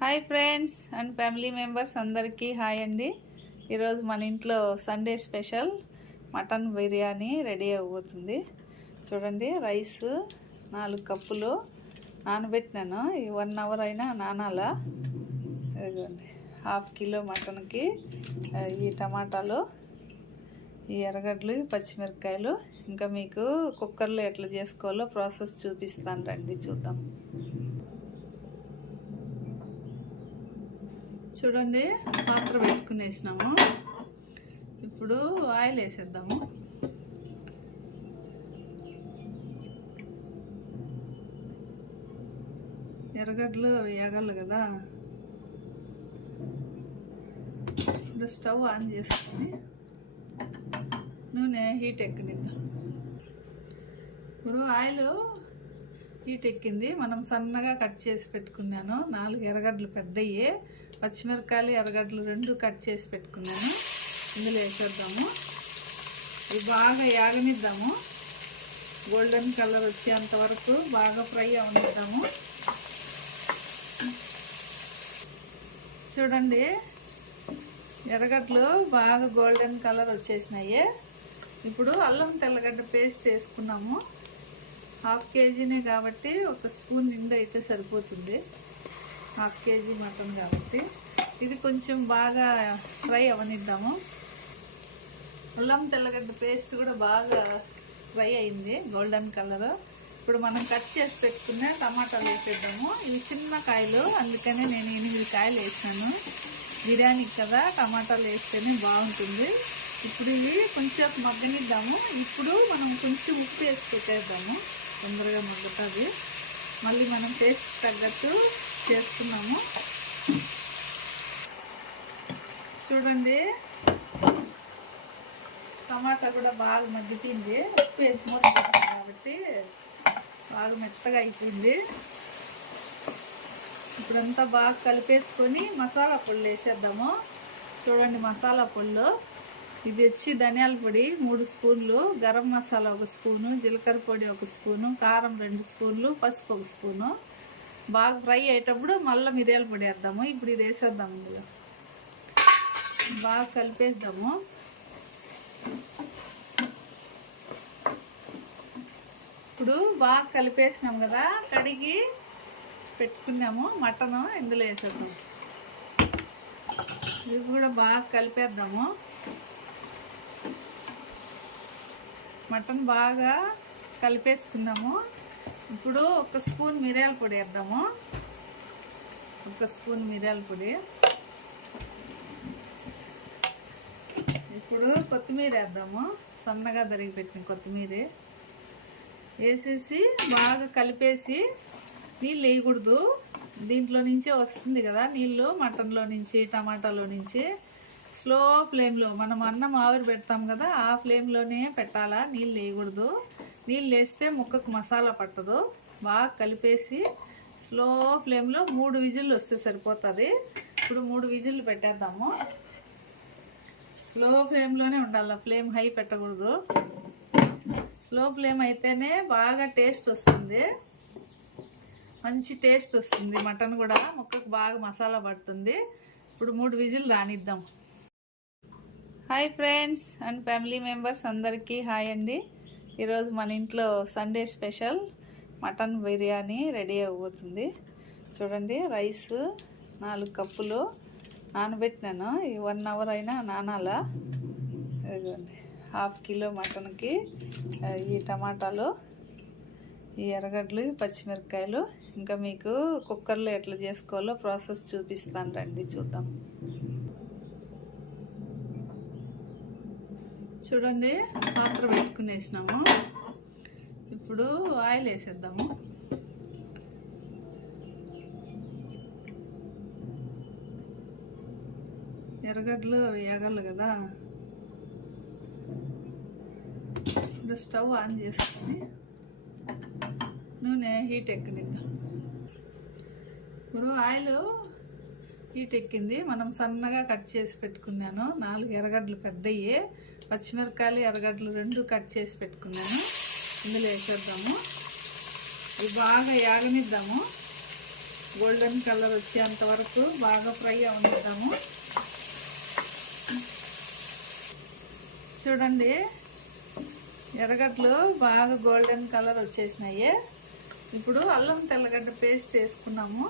Hi friends and family members అందరికీ hi అండి. ఈరోజు మన ఇంట్లో Sunday special mutton biryani ready అవ్వబోతుంది. చూడండి, రైస్ 4 కప్పులు నానబెట్టినాను. 1 అవర్ అయినా నానాలా. ఇదిగోండి, 1/2 కిలో మటన్కి ఈ టమాటాలు, ఈ ఎర్రగడ్డలు, పచ్చిమిరపకాయలు, ఇంకా మీకు కుక్కర్లో ఎట్లా చేసుకోవాలో ప్రాసెస్ చూపిస్తాను, రండి చూద్దాం. చూడండి, పాత్ర పెట్టుకునేసినాము. ఇప్పుడు ఆయిల్ వేసేద్దాము. ఎర్రగడ్డలు అవి వేగాలి కదా. ఇప్పుడు స్టవ్ ఆన్ చేసుకొని నూనె హీట్ ఎక్కనిద్దాం. ఇప్పుడు ఆయిల్ హీట్ ఎక్కింది. మనం సన్నగా కట్ చేసి పెట్టుకున్నాను 4 ఎర్రగడ్డలు పెద్దవి, పచ్చిమిరపకాయలు, ఎర్రగడ్డలు 2 కట్ చేసి పెట్టుకున్నాను. ఇందులో వేసేద్దాము. ఇవి బాగా యాగనిద్దాము. గోల్డెన్ కలర్ వచ్చేంత వరకు బాగా ఫ్రై అవనిద్దాము. చూడండి, ఎర్రగడ్డలు బాగా గోల్డెన్ కలర్ వచ్చేసినాయి. ఇప్పుడు అల్లం తెల్లగడ్డ పేస్ట్ వేసుకున్నాము. 1/2 కేజీనే కాబట్టి 1 స్పూన్ నిండా అయితే సరిపోతుంది. 1/2 కేజీ మటన్ కాబట్టి ఇది కొంచెం బాగా ఫ్రై అవనిద్దాము. అల్లం తెల్లగడ్డ పేస్ట్ కూడా బాగా ఫ్రై అయింది, గోల్డెన్ కలర్. ఇప్పుడు మనం కట్ చేసి పెట్టుకున్న టమాటాలు వేసేద్దాము. ఇవి చిన్న కాయలు, అందుకనే నేను 8 కాయలు వేసాను. బిర్యానీకి కదా టమాటాలు వేస్తేనే బాగుంటుంది. ఇప్పుడు ఇవి కొంచెం మగ్గనిద్దాము. ఇప్పుడు మనం కొంచెం ఉప్పు వేసి పెట్టేద్దాము, తొందరగా మగ్గుతుంది. మళ్ళీ మనం టేస్ట్ తగ్గట్టు చేసుకున్నాము. చూడండి, టమాటా కూడా బాగా మగ్గిపోయింది. ఉప్పు వేసి మూత పెట్టాం కాబట్టి బాగా మెత్తగా అయిపోయింది. ఇప్పుడంతా బాగా కలిపేసుకొని మసాలా పొళ్ళు వేసేద్దాము. చూడండి, మసాలా పొళ్ళు ఇది వచ్చి ధనియాల పొడి 3 స్పూన్లు, గరం మసాలా 1 స్పూను, జీలకర్ర పొడి 1 స్పూను, కారం 2 స్పూన్లు, పసుపు 1 స్పూను. బాగా ఫ్రై అయ్యేటప్పుడు మళ్ళీ మిరియాల పొడి వేద్దాము. ఇప్పుడు ఇది వేసేద్దాము. ఇందులో బాగా కలిపేద్దాము. ఇప్పుడు బాగా కలిపేసినాం కదా, కడిగి పెట్టుకున్నాము మటను. ఇందులో వేసేద్దాం. ఇది కూడా బాగా కలిపేద్దాము. మటన్ బాగా కలిపేసుకున్నాము. ఇప్పుడు 1 స్పూన్ మిరియాల పొడి వేద్దాము. 1 స్పూన్ మిరియాల పొడి. ఇప్పుడు కొత్తిమీర వేద్దాము. సన్నగా తరిగి పెట్టిన కొత్తిమీర వేసేసి బాగా కలిపేసి, నీళ్ళు వేయకూడదు. దీంట్లో నుంచే వస్తుంది కదా నీళ్ళు, మటన్లో నుంచి, టమాటాలో నుంచి. స్లో ఫ్లేమ్లో మనం అన్నం ఆవిరి పెడతాం కదా, ఆ ఫ్లేమ్లోనే పెట్టాలా, నీళ్ళు వేయకూడదు. నీళ్ళు వేస్తే ముక్కకు మసాలా పట్టదు. బాగా కలిపేసి స్లో ఫ్లేమ్లో 3 విజిల్లు వస్తే సరిపోతుంది. ఇప్పుడు 3 విజిల్లు పెట్టేద్దాము. స్లో ఫ్లేమ్లోనే ఉండాలి, ఫ్లేమ్ హై పెట్టకూడదు. స్లో ఫ్లేమ్ అయితేనే బాగా టేస్ట్ వస్తుంది, మంచి టేస్ట్ వస్తుంది. మటన్ కూడా ముక్కకు బాగా మసాలా పడుతుంది. ఇప్పుడు 3 విజిల్ రానిద్దాం. Hi friends and family members అందరికీ హాయ్ అండి. ఈరోజు మన ఇంట్లో Sunday special mutton biryani ready అవ్వబోతుంది. చూడండి, రైస్ 4 కప్పులు నానబెట్టినాను. 1 అవర్ అయినా నానాలా. ఇదిగోండి, 1/2 కిలో మటన్కి ఈ టమాటాలు, ఈ ఎర్రగడ్డలు, పచ్చిమిరపకాయలు, ఇంకా మీకు కుక్కర్లో ఎట్లా చేసుకోవాలో ప్రాసెస్ చూపిస్తాను, రండి చూద్దాం. చూడండి, పాత్ర పెట్టుకునేసినాము. ఇప్పుడు ఆయిల్ వేసేద్దాము. ఎర్రగడ్డలు అవి వేగాలి కదా. ఇప్పుడు స్టవ్ ఆన్ చేసుకొని నూనె హీట్ ఎక్కనిద్దాం. ఇప్పుడు ఆయిల్ హీట్ ఎక్కింది. మనం సన్నగా కట్ చేసి పెట్టుకున్నాను 4 ఎర్రగడ్డలు పెద్దవి, పచ్చిమిరపకాయలు, ఎర్రగడ్డలు 2 కట్ చేసి పెట్టుకున్నాను. ఇందులో వేసేద్దాము. ఇవి బాగా యాగనిద్దాము. గోల్డెన్ కలర్ వచ్చేంత వరకు బాగా ఫ్రై అవనిద్దాము. చూడండి, ఎర్రగడ్డలు బాగా గోల్డెన్ కలర్ వచ్చేసినాయి. ఇప్పుడు అల్లం తెల్లగడ్డ పేస్ట్ వేసుకున్నాము.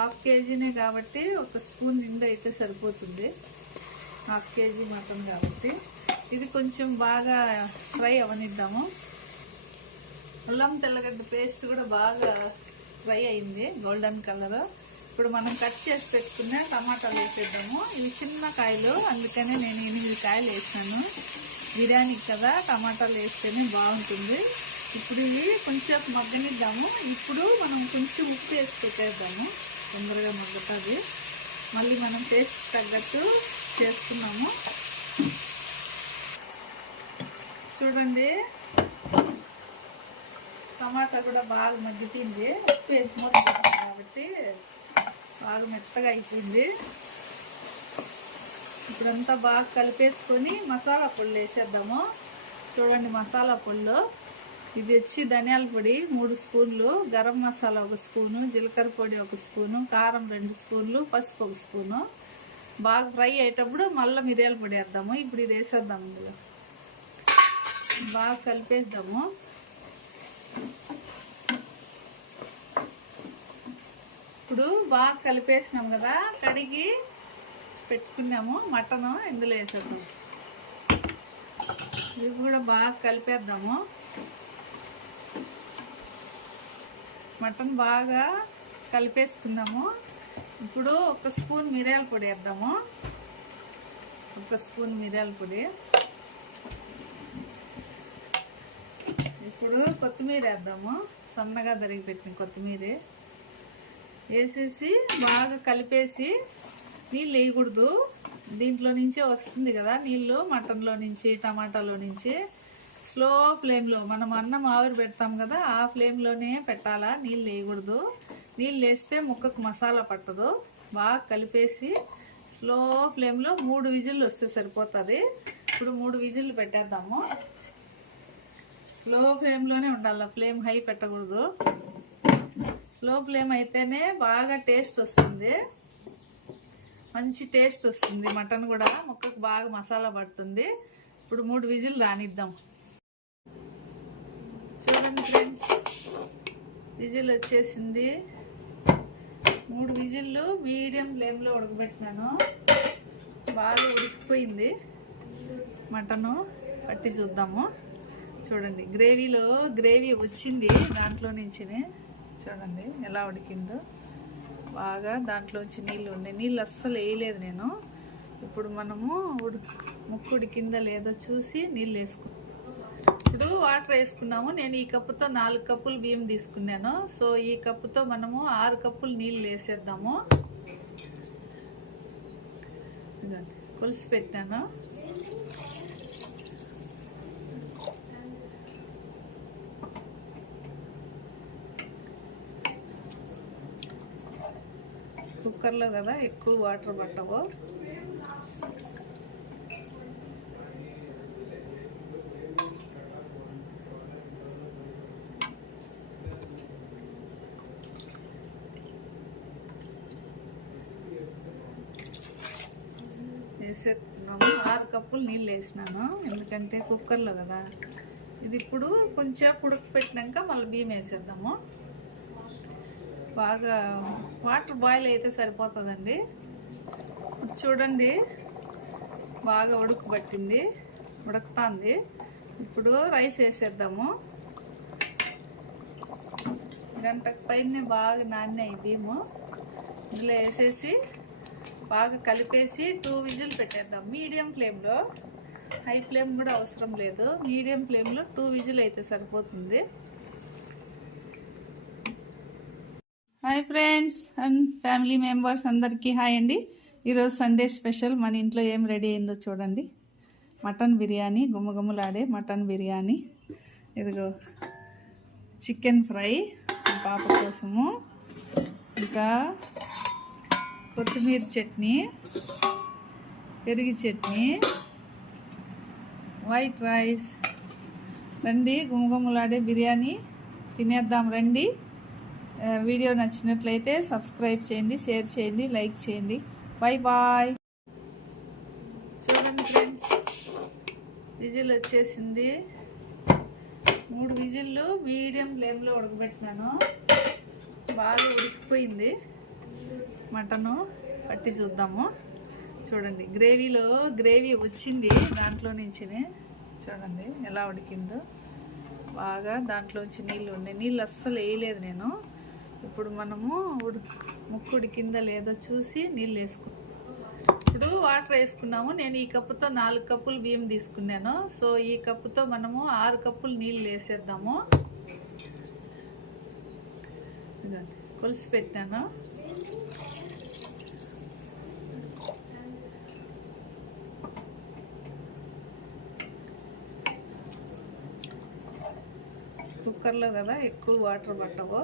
1/2 కేజీనే కాబట్టి 1 స్పూన్ నిండా అయితే సరిపోతుంది. 1/2 కేజీ మటన్ కాబట్టి ఇది కొంచెం బాగా ఫ్రై అవనిద్దాము. అల్లం తెల్లగడ్డ పేస్ట్ కూడా బాగా ఫ్రై అయింది గోల్డెన్ కలర్. ఇప్పుడు మనం కట్ చేసి పెట్టుకున్న టమాటాలు వేసేద్దాము. ఇవి చిన్న కాయలు, అందుకనే నేను 8 కాయలు వేసినాను. బిర్యానీకి కదా టమాటాలు వేస్తేనే బాగుంటుంది. ఇప్పుడు ఇవి కొంచెం మగ్గనిద్దాము. ఇప్పుడు మనం కొంచెం ఉప్పు వేసి పెట్టేద్దాము, తొందరగా మగ్గుతుంది. మళ్ళీ మనం టేస్ట్ తగ్గట్టు చేసుకున్నాము. చూడండి, టమాటా కూడా బాగా మగ్గిపోయింది. ఉప్పు వేసి మూత కాబట్టి బాగా మెత్తగా అయిపోయింది. ఇప్పుడంతా బాగా కలిపేసుకొని మసాలా పొళ్ళు వేసేద్దాము. చూడండి, మసాలా పొళ్ళు ఇది వచ్చి ధనియాల పొడి 3 స్పూన్లు, గరం మసాలా 1 స్పూను, జీలకర్ర పొడి 1 స్పూను, కారం 2 స్పూన్లు, పసుపు 1 స్పూను. బాగా ఫ్రై అయ్యేటప్పుడు మళ్ళీ మిరియాల పొడి వేద్దాము. ఇప్పుడు ఇది వేసేద్దాము. ఇందులో బాగా కలిపేద్దాము. ఇప్పుడు బాగా కలిపేసినాం కదా, కడిగి పెట్టుకున్నాము మటను, ఇందులో వేసేద్దాం. ఇది కూడా బాగా కలిపేద్దాము. మటన్ బాగా కలిపేసుకున్నాము. ఇప్పుడు 1 స్పూన్ మిరియాల పొడి వేద్దాము. 1 స్పూన్ మిరియాల పొడి. ఇప్పుడు కొత్తిమీర వేద్దాము. సన్నగా తరిగి పెట్టిన కొత్తిమీర వేసేసి బాగా కలిపేసి, నీళ్ళు వేయకూడదు, దీంట్లో నుంచే వస్తుంది కదా నీళ్ళు, మటన్లో నుంచి టమాటాలో నుంచి. స్లో ఫ్లేమ్లో మనం అన్నం ఆవిరి పెడతాం కదా, ఆ ఫ్లేమ్లోనే పెట్టాలా, నీళ్ళు వేయకూడదు. నీళ్ళు వేస్తే ముక్కకు మసాలా పట్టదు. బాగా కలిపేసి స్లో ఫ్లేమ్లో 3 విజిల్లు వస్తే సరిపోతుంది. ఇప్పుడు 3 విజిల్లు పెట్టేద్దాము. స్లో ఫ్లేమ్లోనే ఉండాలి, ఫ్లేమ్ హై పెట్టకూడదు. స్లో ఫ్లేమ్ అయితేనే బాగా టేస్ట్ వస్తుంది, మంచి టేస్ట్ వస్తుంది. మటన్ కూడా ముక్కకు బాగా మసాలా పడుతుంది. ఇప్పుడు 3 విజిల్ రానిద్దాం. చూడండి ఫ్రెండ్స్, విజిల్ వచ్చేసింది. 3 విజిల్లు మీడియం ఫ్లేమ్లో ఉడకబెట్టినాను. బాగా ఉడికిపోయింది. మటను పట్టి చూద్దాము. చూడండి, గ్రేవీ వచ్చింది దాంట్లో నుంచి. చూడండి ఎలా ఉడికిందో. బాగా దాంట్లోంచి నీళ్ళు ఉన్నాయి. నీళ్ళు అస్సలు వేయలేదు నేను. ఇప్పుడు మనము ముక్కు ఉడికిందా లేదో చూసి నీళ్ళు వేసుకున్నాం. ఇప్పుడు వాటర్ వేసుకున్నాము. నేను ఈ కప్పుతో 4 కప్పులు బియ్యం తీసుకున్నాను. సో ఈ కప్పుతో మనము 6 కప్పులు నీళ్ళు వేసేద్దాము. కొలిసి పెట్టాను. కుక్కర్లో కదా ఎక్కువ వాటర్ పట్టవు. వేసేస్తున్నాము. 6 కప్పులు నీళ్ళు వేసినాను, ఎందుకంటే కుక్కర్లో కదా. ఇది ఇప్పుడు కొంచెం ఉడకపెట్టినాక మళ్ళీ బియ్యం వేసేద్దాము. బాగా వాటర్ బాయిల్ అయితే సరిపోతుందండి. చూడండి, బాగా ఉడకబట్టింది, ఉడుకుతుంది. ఇప్పుడు రైస్ వేసేద్దాము. గంటకు పైన బాగా నానినాయి బియ్యము. ఇందులో వేసేసి బాగా కలిపేసి 2 విజిల్ పెట్టేద్దాం మీడియం ఫ్లేమ్లో. హై ఫ్లేమ్ కూడా అవసరం లేదు, మీడియం ఫ్లేమ్లో 2 విజిల్ అయితే సరిపోతుంది. Hi friends and family members అందరికీ హాయ్ అండి. ఈరోజు సండే స్పెషల్ మన ఇంట్లో ఏం రెడీ అయిందో చూడండి. మటన్ బిర్యానీ, గుమ్మగుమ్మలాడే మటన్ బిర్యానీ. ఇదిగో చికెన్ ఫ్రై పాప కోసము, ఇంకా కొత్తిమీర చట్నీ, పెరుగు చట్నీ, వైట్ రైస్. రండి గుమ్మగుమ్మలాడే బిర్యానీ తినేద్దాం రండి. వీడియో నచ్చినట్లయితే సబ్స్క్రైబ్ చేయండి, షేర్ చేయండి, లైక్ చేయండి. బాయ్. చూడండి ఫ్రెండ్స్, విజిల్ వచ్చేసింది. 3 విజిల్లు మీడియం ఫ్లేమ్లో ఉడకబెట్టినాను. బాగా ఉడికిపోయింది. మటను పట్టి చూద్దాము. చూడండి, గ్రేవీ వచ్చింది దాంట్లో నుంచి. చూడండి ఎలా ఉడికిందో. బాగా దాంట్లోంచి నీళ్ళు ఉన్నాయి. నీళ్ళు అస్సలు వేయలేదు నేను. ఇప్పుడు మనము ముక్కు ఉడికిందా లేదో చూసి నీళ్ళు వేసుకున్నాం. ఇప్పుడు వాటర్ వేసుకున్నాము. నేను ఈ కప్పుతో 4 కప్పులు బియ్యం తీసుకున్నాను. సో ఈ కప్పుతో మనము 6 కప్పులు నీళ్ళు వేసేద్దాము. కొలిసి పెట్టాను. కుక్కర్లో కదా ఎక్కువ వాటర్ పట్టవు.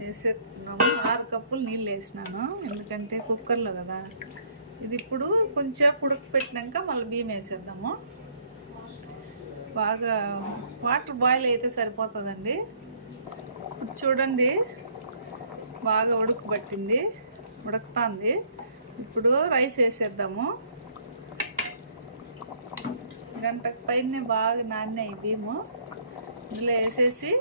వేసేస్తున్నాము. 6 కప్పులు నీళ్ళు వేసినాను, ఎందుకంటే కుక్కర్లో కదా. ఇది ఇప్పుడు కొంచెం ఉడకపెట్టినాక మళ్ళీ బియ్యం వేసేద్దాము. బాగా వాటర్ బాయిల్ అయితే సరిపోతుందండి. చూడండి, బాగా ఉడకబట్టింది, ఉడుకుతుంది. ఇప్పుడు రైస్ వేసేద్దాము. గంటకు పైన బాగా నానాయి బియ్యము. ఇందులో వేసేసి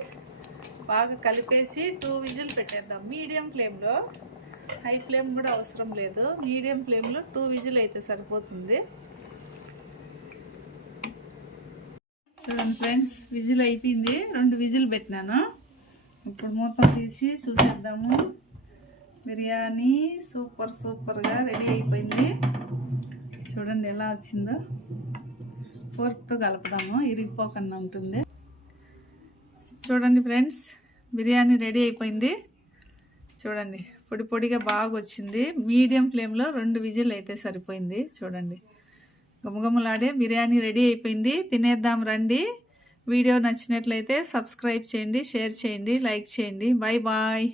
బాగా కలిపేసి 2 విజిల్ పెట్టేద్దాం మీడియం ఫ్లేమ్లో. హై ఫ్లేమ్ కూడా అవసరం లేదు. మీడియం ఫ్లేమ్లో 2 విజిల్ అయితే సరిపోతుంది. చూడండి ఫ్రెండ్స్, విజిల్ అయిపోయింది. 2 విజిల్ పెట్టినాను. ఇప్పుడు మూత తీసి చూసేద్దాము. బిర్యానీ సూపర్గా రెడీ అయిపోయింది. చూడండి ఎలా వచ్చిందో. ఫోర్క్తో కలుపుదాము, ఇరిగిపోకుండా ఉంటుంది. చూడండి ఫ్రెండ్స్, బిర్యానీ రెడీ అయిపోయింది. చూడండి, పొడిగా బాగా వచ్చింది. మీడియం ఫ్లేమ్లో 2 విజిల్ అయితే సరిపోయింది. చూడండి, గుమగుమలాడే బిర్యానీ రెడీ అయిపోయింది. తినేద్దాం రండి. వీడియో నచ్చినట్లయితే సబ్స్క్రైబ్ చేయండి, షేర్ చేయండి, లైక్ చేయండి. బాయ్.